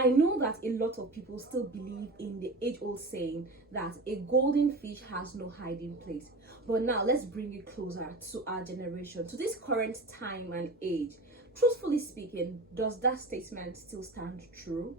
I know that a lot of people still believe in the age-old saying that a golden fish has no hiding place. But now let's bring it closer to our generation, to this current time and age. Truthfully speaking, does that statement still stand true?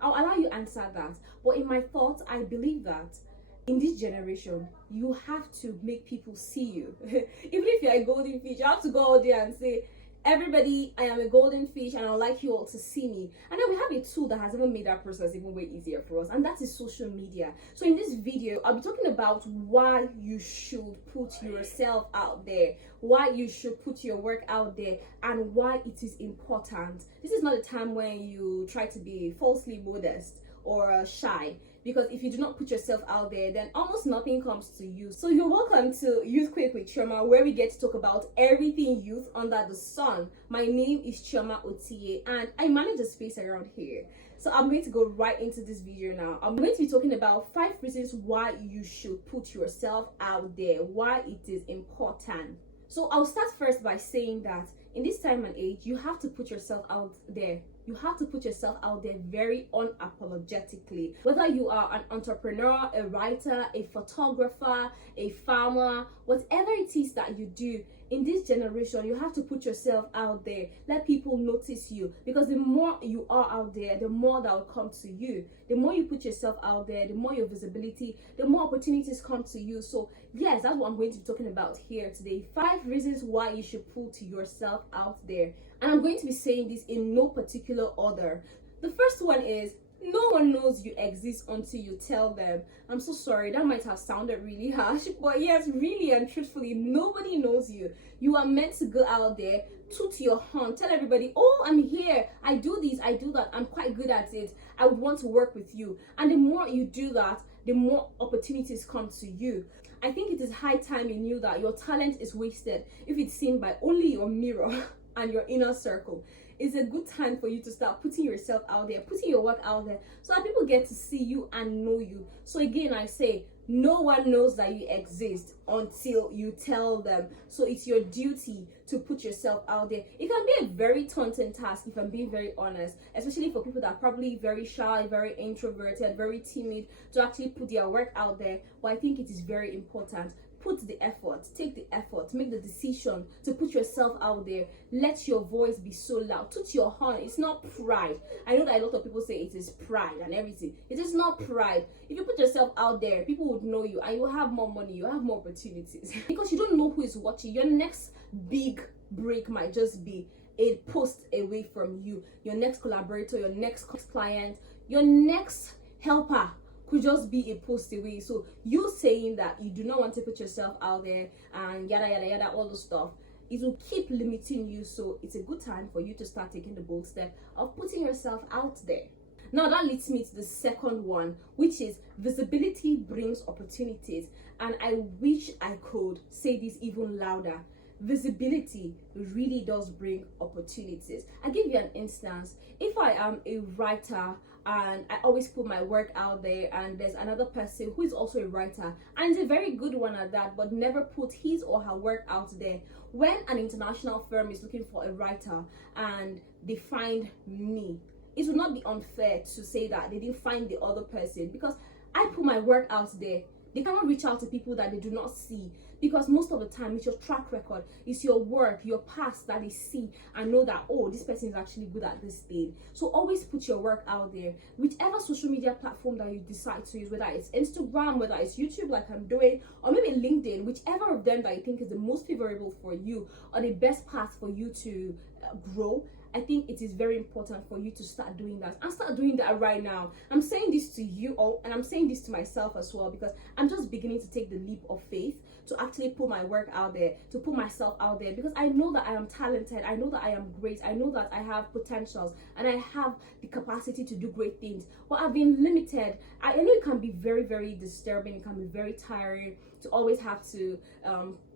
I'll allow you answer that. But in my thoughts, I believe that in this generation, you have to make people see you. Even if you're a golden fish, you have to go out there and say, everybody, I am a golden fish and I'd like you all to see me. And then we have a tool that has even made that process even way easier for us, and that is social media. So in this video, I'll be talking about why you should put yourself out there, why you should put your work out there, and why it is important. This is not a time when you try to be falsely modest or shy, because if you do not put yourself out there, then almost nothing comes to you. So you're welcome to Youth Quick with Chioma, where we get to talk about everything youth under the sun. My name is Chioma Otiye and I manage a space around here. So I'm going to go right into this video now. I'm going to be talking about 5 reasons why you should put yourself out there, why it is important. So I'll start first by saying that in this time and age, you have to put yourself out there. You have to put yourself out there very unapologetically. Whether you are an entrepreneur, a writer, a photographer, a farmer, whatever it is that you do, in this generation, you have to put yourself out there. Let people notice you, because the more you are out there, the more that will come to you. The more you put yourself out there, the more your visibility, the more opportunities come to you. So yes, that's what I'm going to be talking about here today. 5 reasons why you should put yourself out there. And I'm going to be saying this in no particular order. The first one is, no one knows you exist until you tell them. I'm so sorry, that might have sounded really harsh, but yes, really and truthfully, nobody knows you. You are meant to go out there, toot your horn, tell everybody, oh, I'm here, I do this, I do that, I'm quite good at it, I would want to work with you. And the more you do that, the more opportunities come to you. I think it is high time you knew that your talent is wasted if it's seen by only your mirror and your inner circle. It's a good time for you to start putting yourself out there, putting your work out there, so that people get to see you and know you. So again, I say, no one knows that you exist until you tell them. So it's your duty to put yourself out there. It can be a very daunting task, if I'm being very honest, especially for people that are probably very shy, very introverted, very timid, to actually put their work out there. But I think it is very important. Put the effort, take the effort, make the decision to put yourself out there. Let your voice be so loud. Toot your horn. It's not pride. I know that a lot of people say it is pride and everything. It is not pride. If you put yourself out there, people would know you and you have more money, you have more opportunities. Because you don't know who is watching. Your next big break might just be a post away from you. Your next collaborator, your next client, your next helper could just be a post away. So you saying that you do not want to put yourself out there and yada yada yada, all the stuff, it will keep limiting you. So it's a good time for you to start taking the bold step of putting yourself out there. Now that leads me to the second one, which is visibility brings opportunities. And I wish I could say this even louder. Visibility really does bring opportunities. I'll give you an instance. If I am a writer and I always put my work out there, and there's another person who is also a writer and is a very good one at that, but never put his or her work out there, when an international firm is looking for a writer and they find me, it would not be unfair to say that they didn't find the other person, because I put my work out there. They cannot reach out to people that they do not see, because most of the time it's your track record, it's your work, your past that they see and know that, oh, this person is actually good at this thing. So always put your work out there. Whichever social media platform that you decide to use, whether it's Instagram, whether it's YouTube like I'm doing, or maybe LinkedIn, whichever of them that you think is the most favorable for you or the best path for you to grow, I think it is very important for you to start doing that, and start doing that right now. I'm saying this to you all, and I'm saying this to myself as well, because I'm just beginning to take the leap of faith to actually put my work out there, to put myself out there, because I know that I am talented, I know that I am great, I know that I have potentials, and I have the capacity to do great things. But I've been limited. I know it can be very, very disturbing, it can be very tiring to always have to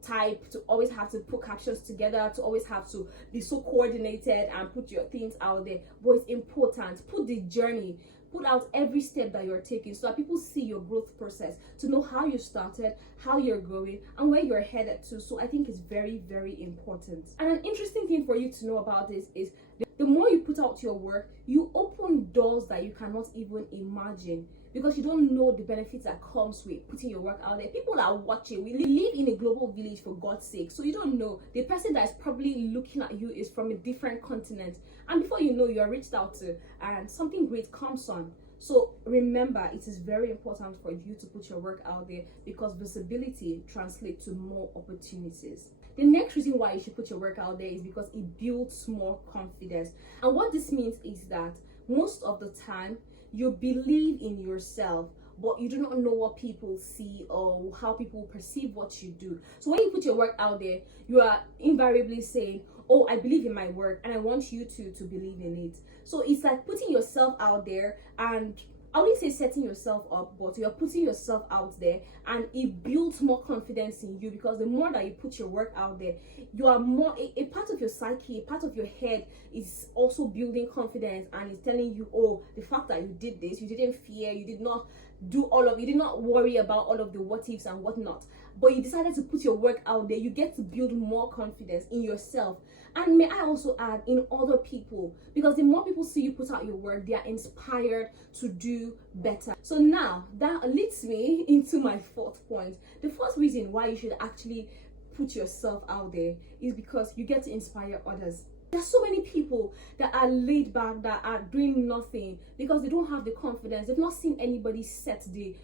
type, to always have to put captions together, to always have to be so coordinated and put your things out there. But it's important. Put the journey, put out every step that you're taking, so that people see your growth process, to know how you started, how you're going, and where you're headed to. So I think it's very, very important. And an interesting thing for you to know about this is the more you put out your work, you open doors that you cannot even imagine, because you don't know the benefits that comes with putting your work out there. People are watching. We live in a global village, for God's sake, so you don't know. The person that is probably looking at you is from a different continent, and before you know, you are reached out to and something great comes on. So remember, it is very important for you to put your work out there, because visibility translates to more opportunities. The next reason why you should put your work out there is because it builds more confidence. And what this means is that most of the time you believe in yourself, but you do not know what people see or how people perceive what you do. So when you put your work out there, you are invariably saying, oh, I believe in my work and I want you to believe in it. So it's like putting yourself out there, and I wouldn't say setting yourself up, but you're putting yourself out there, and it builds more confidence in you, because the more that you put your work out there, you are more, a part of your psyche, a part of your head is also building confidence, and it's telling you, oh, the fact that you did this, you didn't fear, you did not you did not worry about all of the what ifs and whatnot, but you decided to put your work out there, you get to build more confidence in yourself. And may I also add, in other people, because the more people see you put out your work, they are inspired to do better. So now that leads me into my fourth point. The fourth reason why you should actually put yourself out there is because you get to inspire others. There's so many people that are laid back, that are doing nothing because they don't have the confidence. They've not seen anybody set the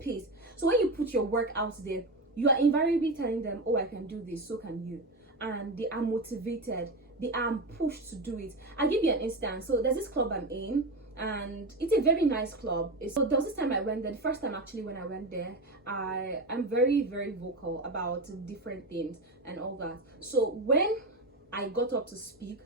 pace. So when you put your work out there, you are invariably telling them, oh, I can do this, so can you. And they are motivated, they are pushed to do it. I'll give you an instance. So there's this club I'm in, and it's a very nice club. So there was this time I went there, the first time actually when I went there, I'm very, very vocal about different things and all that. So when I got up to speak,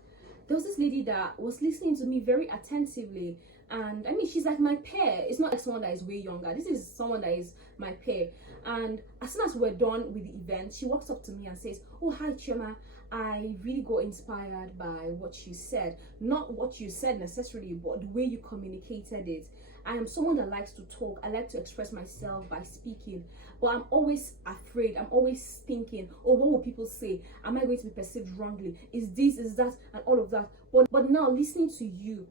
there was this lady that was listening to me very attentively, and I mean, she's like my peer. It's not like someone that is way younger. This is someone that is my peer. And as soon as we're done with the event, she walks up to me and says, oh, hi Chioma, I really got inspired by what you said. Not what you said necessarily, but the way you communicated it. I am someone that likes to talk. I like to express myself by speaking, but I'm always afraid. I'm always thinking, oh, what will people say? Am I going to be perceived wrongly? Is this, is that, and all of that. But now listening to you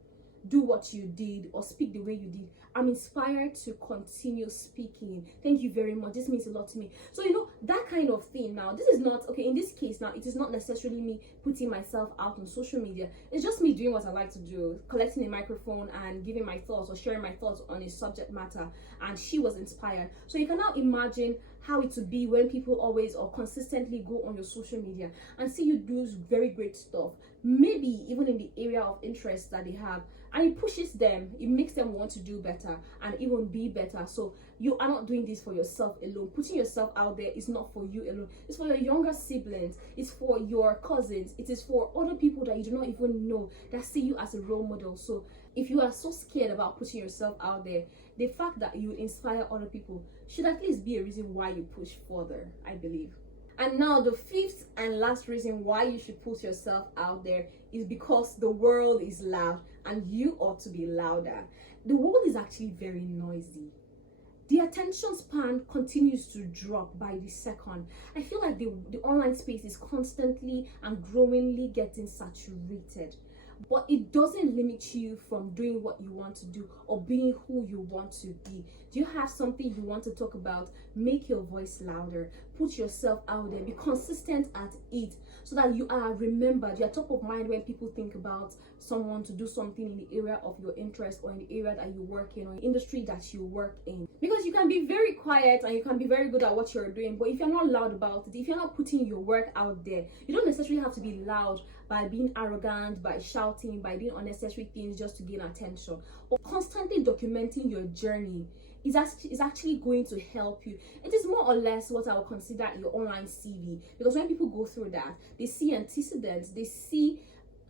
do what you did or speak the way you did, I'm inspired to continue speaking. Thank you very much. This means a lot to me. So you know, that kind of thing. Now this is not okay, in this case now, it is not necessarily me putting myself out on social media. It's just me doing what I like to do, collecting a microphone and giving my thoughts or sharing my thoughts on a subject matter, and she was inspired. So you can now imagine how it would be when people always or consistently go on your social media and see you do very great stuff, maybe even in the area of interest that they have, and it pushes them, it makes them want to do better and even be better. So you are not doing this for yourself alone. Putting yourself out there is not for you alone. It's for your younger siblings, it's for your cousins, it is for other people that you do not even know that see you as a role model. So if you are so scared about putting yourself out there, the fact that you inspire other people should at least be a reason why you push further, I believe. And now the fifth and last reason why you should put yourself out there is because the world is loud and you ought to be louder. The world is actually very noisy. The attention span continues to drop by the second. I feel like the online space is constantly and growingly getting saturated. But it doesn't limit you from doing what you want to do or being who you want to be. Do you have something you want to talk about? Make your voice louder. Put yourself out there. Be consistent at it so that you are remembered. You are top of mind when people think about someone to do something in the area of your interest or in the area that you work in or in the industry that you work in. Because you can be very quiet and you can be very good at what you're doing, but if you're not loud about it, if you're not putting your work out there, you don't necessarily have to be loud by being arrogant, by shouting, by doing unnecessary things just to gain attention. Or constantly documenting your journey is actually going to help you. It is more or less what I would consider your online CV, because when people go through that, they see antecedents, they see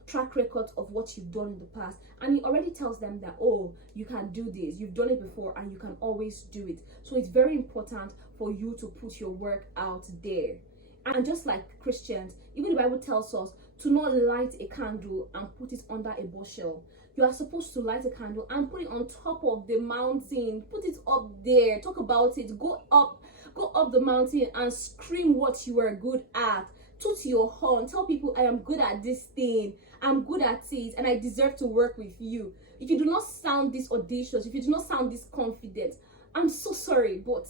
track records of what you've done in the past, and it already tells them that, oh, you can do this, you've done it before, and you can always do it. So it's very important for you to put your work out there. And just like Christians, even the Bible tells us to not light a candle and put it under a bushel. You are supposed to light a candle and put it on top of the mountain. Put it up there. Talk about it. Go up the mountain and scream what you are good at. Toot your horn. Tell people, I am good at this thing. I'm good at it and I deserve to work with you. If you do not sound this audacious, if you do not sound this confident, I'm so sorry, but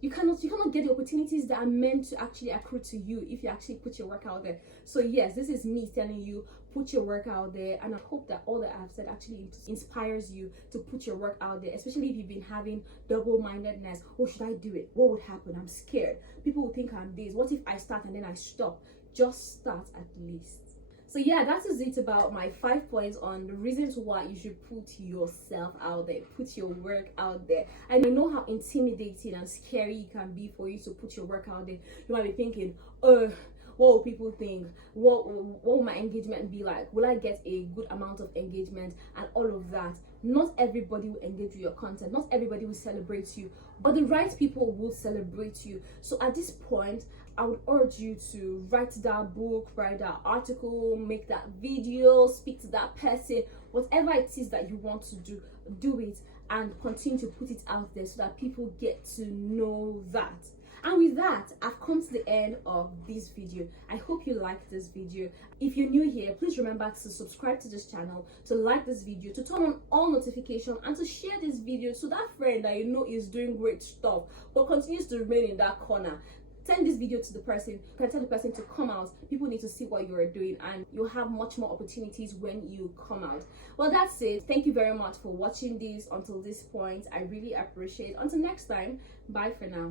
you cannot get the opportunities that are meant to actually accrue to you if you actually put your work out there. So yes, this is me telling you, put your work out there, and I hope that all that I've said actually inspires you to put your work out there, especially if you've been having double-mindedness. Oh, should I do it? What would happen? I'm scared. People will think I'm this. What if I start and then I stop? Just start at least. So yeah, that is it about my 5 points on the reasons why you should put yourself out there, put your work out there. And I know how intimidating and scary it can be for you to put your work out there. You might be thinking, oh, what will people think? What will my engagement be like? Will I get a good amount of engagement and all of that? Not everybody will engage with your content. Not everybody will celebrate you, but the right people will celebrate you. So at this point, I would urge you to write that book, write that article, make that video, speak to that person, whatever it is that you want to do, do it and continue to put it out there so that people get to know that. And with that, I've come to the end of this video. I hope you liked this video. If you're new here, please remember to subscribe to this channel, to like this video, to turn on all notifications, and to share this video to that friend that you know is doing great stuff but continues to remain in that corner. Send this video to the person. You can tell the person to come out. People need to see what you are doing, and you'll have much more opportunities when you come out. Well, that's it. Thank you very much for watching this until this point. I really appreciate it. Until next time, bye for now.